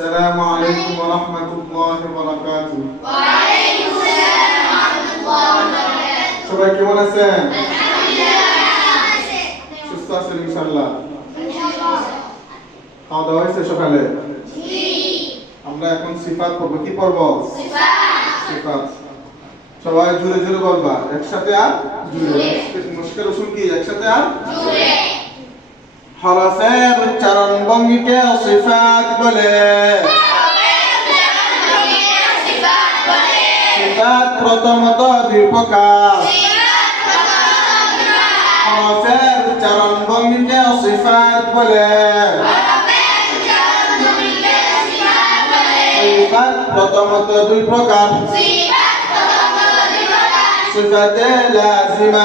আসসালামু আলাইকুম ওয়া রাহমাতুল্লাহি ওয়া বারাকাতুহু। ওয়া আলাইকুম আসসালাম ওয়া রাহমাতুল্লাহি ওয়া বারাকাতুহু। সবাই কেমন আছেন? আলহামদুলিল্লাহ। সুস্থ আছেন ইনশাআল্লাহ? ইনশাআল্লাহ। খাওয়া দাওয়া হয়েছে সকালে? জি। আমরা এখন সিফাত পড়ব। কি পড়ব? সিফাত। সিফাত। সবাই জোরে জোরে বলবা, একসাথে আর জোরে। মুশকিল উসুল কি? একসাথে আর জোরে। হরফের উচ্চারণ ভঙ্গিকে সিফাত বলে। সিফাত প্রথমত দুই প্রকার। হরফের উচ্চারণ ভঙ্গিকে সিফাত বলে। সিফাত প্রথমত দুই প্রকার। সিফাতে লাজিমা,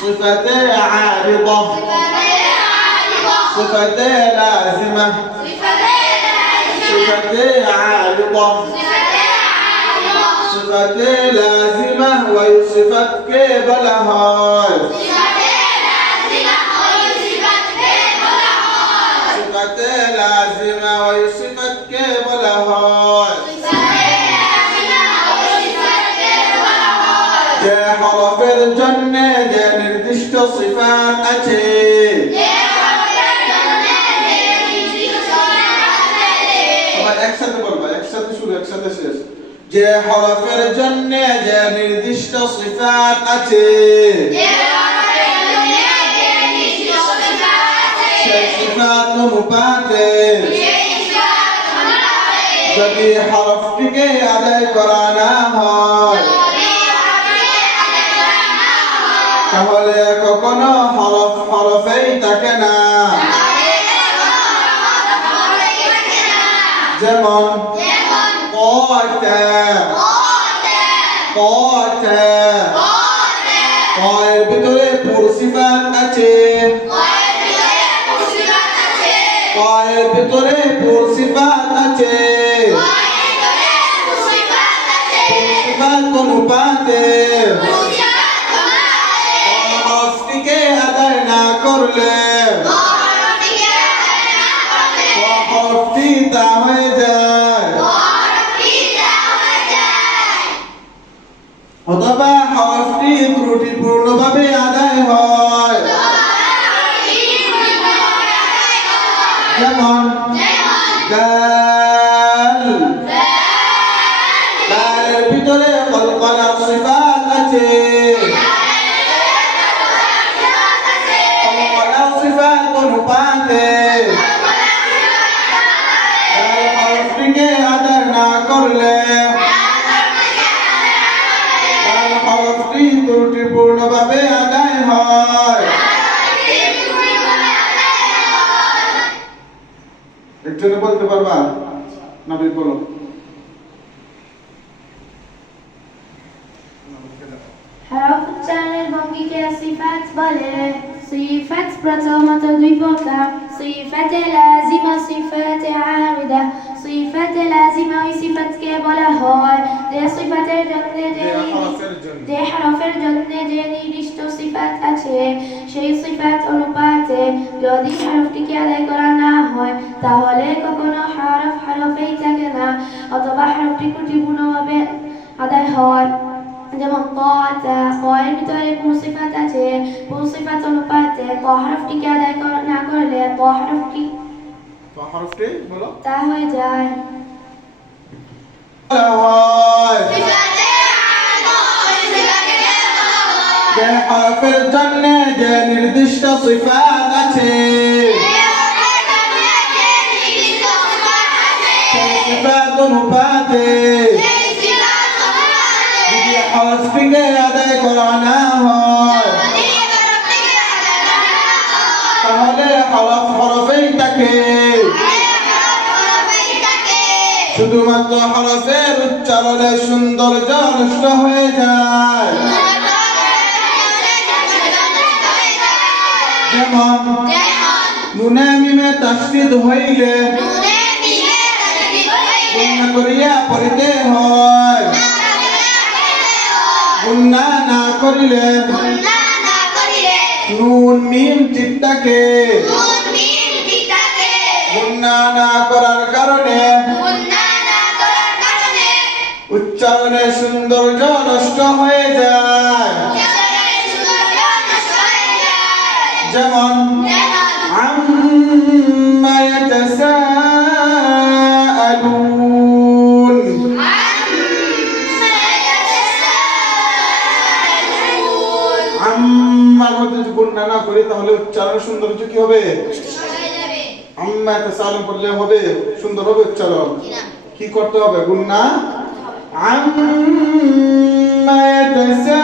সিফাতে আরিদা। সিফাতে লাজিমা, সিফাতে আরিদা। সিফাতে লাজিমা ওই সিফাতকে বলা হয়। সিফাতে লাজিমা ওই সিফাতকে বলা হয়। যে হরফের জন্য যে নির্দিষ্ট সিফাত আছে, সবাই একসাথে বলবা, একসাথে শুরু একসাথে শেষ। যে হরফের জন্য যে নির্দিষ্ট সিফাত আছে, সেই সিফাত অনুপাতে যদি হরফটিকে আদায় করা না হয়, তাহলে কখনো হরফ হরফেই থাকে না। যেমন কয়তে, কয়তে, কয়ের ভিতরে পুরো সিফাত আছে। কয়ের ভিতরে পুরো সিফাত আছে। সিফাত অনুপাতে হরফটিকে আদায় না করলে হরফটি তা হয়ে যায়, অথবা হরফটি ত্রুটিপূর্ণভাবে আদায় হয়। যেমন দাল, দালের ভিতরে কলকলার সিফাত আছে। কলকলার সিফাত অনুপাতে দাল হরফটিকে আদায় না করলে দাল হরফটি ত্রুটিপূর্ণভাবে আদায় হয়। একজনে বলতে পারবা? নবী বলো। হরফ উচ্চারণের ভঙ্গিকে সিফাত বলে। সিফাত প্রথমত দুই প্রকার। সিফাতে লাজিমা, সিফাতে আরিদা। সিফাতে লাজিমা ওই সিফাতকে বলা হয় যে সিফাতের জন্য যে হরফের জন্য যে নির্দিষ্ট সিফাত আছে, সেই সিফাত অনুপাতে যদি হরফটিকে আদায় করা না হয়, তাহলে কখনো হরফ হরফেই থাকে না, অথবা হরফটি ত্রুটিপূর্ণভাবে আদায় হয়। যেমন কয়তা, কয়ের ভিতরে পুরো সিফাত আছে। পুরো সিফাত অনুপাতে ক হরফটিকে আদায় না করলে ক হরফটি বলো তা হয়ে যায়। যে হরফের জন্য যে নির্দিষ্ট সিফাত আছে, সেই সিফাত অনুপাতে যদি হরফটিকে আদায় করা না হয়, তাহলে হরফ হরফেই থাকে। শুধুমাত্র হরফের উচ্চারণে সৌন্দর্য নষ্ট হয়ে যায়। যেমন নুনে মিমে তাসদীদ হইলে গুণা করিয়া পড়িতে হয়, গুণা না করিলে নুন মিম চিত্তাকে গুণ গুণনা না করার কারণে উচ্চারণের সৌন্দর্য নষ্ট হয়ে যায়। যেমন আম্মা ইয়াতাসাআলুন, আম্মার মধ্যে যদি গুণনা না করি তাহলে উচ্চারণের সৌন্দর্য কি হবে? আম্মা ইয়াতাসাআলুন করলে হবে, সুন্দর হবে উচ্চারণ। কি করতে হবে? গুণনা আম্মা ইয়াতাসাআলুন,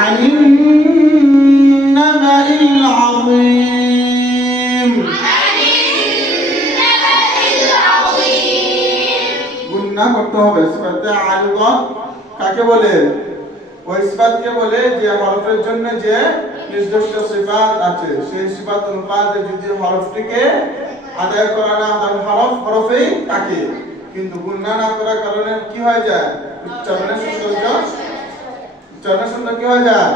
আনিন নাবাইল আযীম। গুণনা করতে হবে। সিফাতে আরিদা কাকে বলে? ওই সিফাতকে বলে যে হরফের জন্য যে নির্দিষ্ট সিফাত আছে, সেই সিফাত অনুপাতে যদি হরফটিকে আদায় করা না হয় হরফেই থাকে, কিন্তু গুণনা না করার কারণে কি হয়ে যায়? উচ্চারণের সৌন্দর্য কি হয়ে যায়?